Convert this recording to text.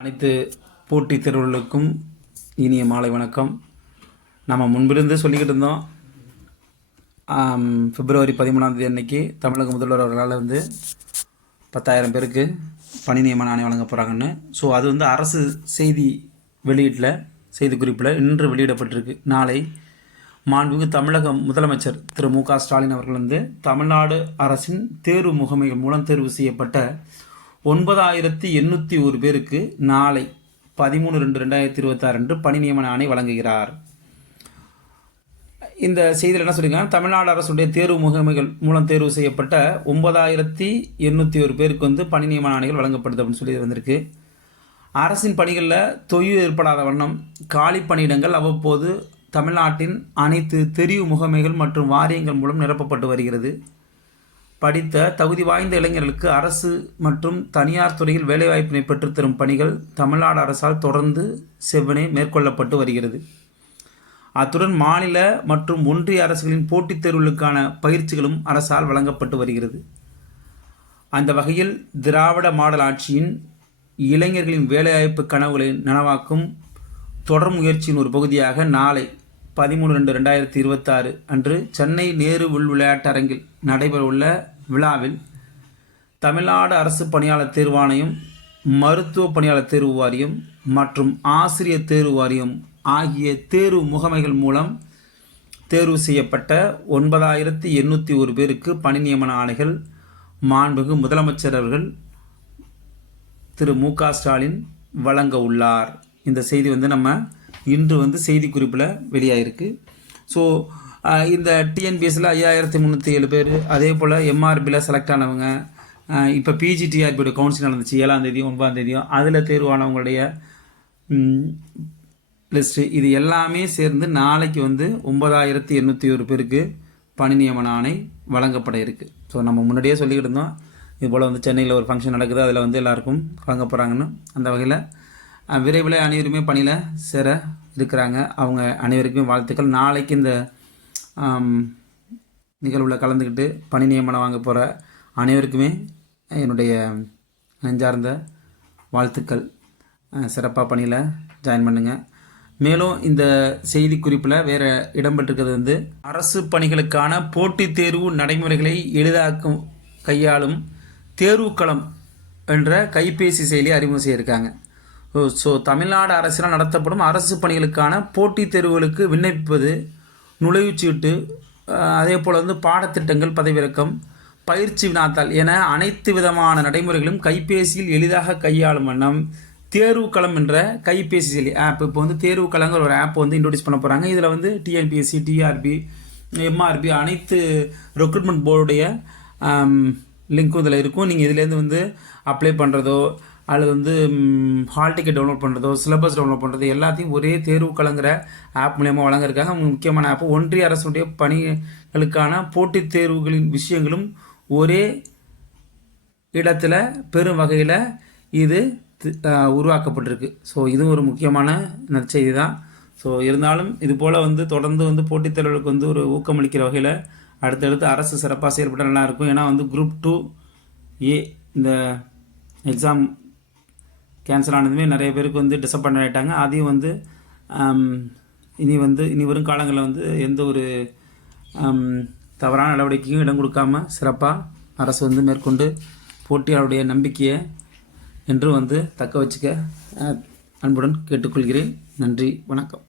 அனைத்து போட்டித் தேர்வுகளுக்கும் இனிய மாலை வணக்கம். நம்ம முன்பிருந்து சொல்லிக்கிட்டு இருந்தோம். பிப்ரவரி பதிமூணாம் தேதி அன்னைக்கு தமிழக முதல்வர் அவர்களால் வந்து பத்தாயிரம் பேருக்கு பணி நியமன ஆணை வழங்க போகிறாங்கன்னு ஸோ அது வந்து அரசு செய்தி வெளியீட்டில் செய்திக்குறிப்பில் இன்று வெளியிடப்பட்டிருக்கு. நாளை மாண்புமிகு தமிழக முதலமைச்சர் திரு மு க ஸ்டாலின் அவர்கள் வந்து தமிழ்நாடு அரசின் தேர்வு முகமைகள் மூலம் தேர்வு செய்யப்பட்ட ஒன்பதாயிரத்தி எண்ணூற்றி ஒரு பேருக்கு நாளை பதிமூணு ரெண்டு ரெண்டாயிரத்தி இருபத்தாறு அன்று பணி நியமன ஆணை வழங்குகிறார். இந்த செய்தியில் என்ன சொல்லியிருக்காங்க? தமிழ்நாடு அரசுடைய தேர்வு முகமைகள் மூலம் தேர்வு செய்யப்பட்ட ஒன்பதாயிரத்தி எண்ணூற்றி ஒரு பேருக்கு வந்து பணி நியமன ஆணைகள் வழங்கப்படுது அப்படின்னு சொல்லி வந்திருக்கு. அரசின் பணிகளில் தொய்வு ஏற்படாத வண்ணம் காலி பணியிடங்கள் அவ்வப்போது தமிழ்நாட்டின் அனைத்து தெரிவு முகமைகள் மற்றும் வாரியங்கள் மூலம் நிரப்பப்பட்டு வருகிறது. படித்த தகுதி வாய்ந்த இளைஞர்களுக்கு அரசு மற்றும் தனியார் துறையில் வேலைவாய்ப்பினை பெற்றுத்தரும் பணிகள் தமிழ்நாடு அரசால் தொடர்ந்து செவ்வனே மேற்கொள்ளப்பட்டு வருகிறது. அத்துடன் மாநில மற்றும் ஒன்றிய அரசுகளின் போட்டித் தேர்வுகளுக்கான பயிற்சிகளும் அரசால் வழங்கப்பட்டு வருகிறது. அந்த வகையில் திராவிட மாடல் ஆட்சியின் இளைஞர்களின் வேலைவாய்ப்பு கனவுகளை நனவாக்கும் தொடர் முயற்சியின் ஒரு பகுதியாக நாளை பதிமூணு ரெண்டு ரெண்டாயிரத்தி இருபத்தாறு அன்று சென்னை நேரு உள் விளையாட்டரங்கில் நடைபெறவுள்ள விழாவில் தமிழ்நாடு அரசு பணியாளர் தேர்வாணையம் மருத்துவ பணியாளர் தேர்வு வாரியம் மற்றும் ஆசிரியர் தேர்வு வாரியம் ஆகிய தேர்வு முகமைகள் மூலம் தேர்வு செய்யப்பட்ட ஒன்பதாயிரத்தி எண்ணூற்றி ஒரு பேருக்கு பணி நியமன ஆணைகள் மாண்புகு முதலமைச்சர் அவர்கள் திரு மு க ஸ்டாலின் வழங்க உள்ளார். இந்த செய்தி வந்து நம்ம இன்று வந்து செய்தி குறிப்பில் வெளியாகிருக்கு ஸோ இந்த டிஎன்பிஎஸ்சில் ஐயாயிரத்தி முந்நூற்றி ஏழு பேர் அதே போல் எம்ஆர்பியில் செலக்ட் ஆனவங்க இப்போ பிஜிடிஆர்பியோட கவுன்சில் நடந்துச்சு ஏழாம் தேதியும் ஒன்பதாம் தேதியும் அதில் தேர்வானவங்களுடைய லிஸ்ட்டு இது எல்லாமே சேர்ந்து நாளைக்கு வந்து ஒன்பதாயிரத்தி எண்ணூற்றி ஒரு பேருக்கு பணி நியமன ஆணை வழங்கப்பட இருக்குது ஸோ நம்ம முன்னாடியே சொல்லிக்கிட்டு இருந்தோம் இதுபோல் வந்து சென்னையில் ஒரு ஃபங்க்ஷன் நடக்குது அதில் வந்து எல்லாருக்கும் வழங்க போகிறாங்கன்னு அந்த வகையில் விரைவில் அனைவருமே பணியில் சேர இருக்கிறாங்க. அவங்க அனைவருக்குமே வாழ்த்துக்கள். நாளைக்கு இந்த நிகழ்வில் கலந்துக்கிட்டு பணி நியமனம் வாங்க போகிற அனைவருக்குமே என்னுடைய நெஞ்சார்ந்த வாழ்த்துக்கள். சிறப்பாக பணியில் ஜாயின் பண்ணுங்கள் மேலும் இந்த செய்தி குறிப்பில் வேறு இடம்பெற்றிருக்கிறது வந்து அரசு பணிகளுக்கான போட்டித் தேர்வு நடைமுறைகளை எளிதாக்கும் கையாளும் தேர்வுக்களம் என்ற கைபேசி செயலி அறிமுகம் செய்திருக்காங்க. ஸோ தமிழ்நாடு அரசினால் நடத்தப்படும் அரசு பணிகளுக்கான போட்டித் தேர்வுகளுக்கு விண்ணப்பிப்பது நுழைவுச்சீட்டு அதே போல் வந்து பாடத்திட்டங்கள் பதவிறக்கம் பயிற்சி வினாத்தாள் என அனைத்து விதமான நடைமுறைகளும் கைபேசியில் எளிதாக கையாளும் வண்ணம் தேர்வுக்களம் என்ற கைபேசி செயலி ஆப். இப்போ வந்து தேர்வுக்களங்கிற ஒரு ஆப் வந்து இன்ட்ரோடியூஸ் பண்ண போகிறாங்க இதில் வந்து டிஎன்பிஎஸ்சி டிஆர்பி எம்ஆர்பி அனைத்து ரெக்ரூட்மெண்ட் போர்டுடைய லிங்க்கும் இதில் இருக்கும். நீங்கள் இதுலேருந்து வந்து அப்ளை பண்ணுறதோ அல்லது வந்து ஹால் டிக்கெட் டவுன்லோட் பண்ணுறதோ சிலபஸ் டவுன்லோட் பண்ணுறது எல்லாத்தையும் ஒரே தேர்வு கலங்குற ஆப் மூலயமா வழங்கியிருக்காங்க முக்கியமான ஆப் ஒன்றிய அரசுடைய பணிகளுக்கான போட்டித் தேர்வுகளின் விஷயங்களும் ஒரே இடத்துல பெரும் வகையில் இது தி- உருவாக்கப்பட்டிருக்கு. ஸோ இதுவும் ஒரு முக்கியமான நற்செய்தி தான் ஸோ இருந்தாலும் இது போல் வந்து தொடர்ந்து வந்து போட்டித் தேர்வுகளுக்கு வந்து ஒரு ஊக்கமளிக்கிற வகையில் அடுத்தடுத்து அரசு சிறப்பாக செயல்பட்டால் நல்லாயிருக்கும் ஏன்னா வந்து குரூப் டூ ஏ இந்த எக்ஸாம் கேன்சல் ஆனதுமே நிறைய பேருக்கு வந்து டிசப்பாயின்ட் ஆகிட்டாங்க அதையும் வந்து இனி வந்து இனி வரும் காலங்களில் வந்து எந்த ஒரு தவறான நடவடிக்கையும் இடம் கொடுக்காம சிறப்பாக அரசு வந்து மேற்கொண்டு போட்டியாளருடைய நம்பிக்கையை என்று வந்து தக்க வச்சுக்க அன்புடன் கேட்டுக்கொள்கிறேன். நன்றி வணக்கம்.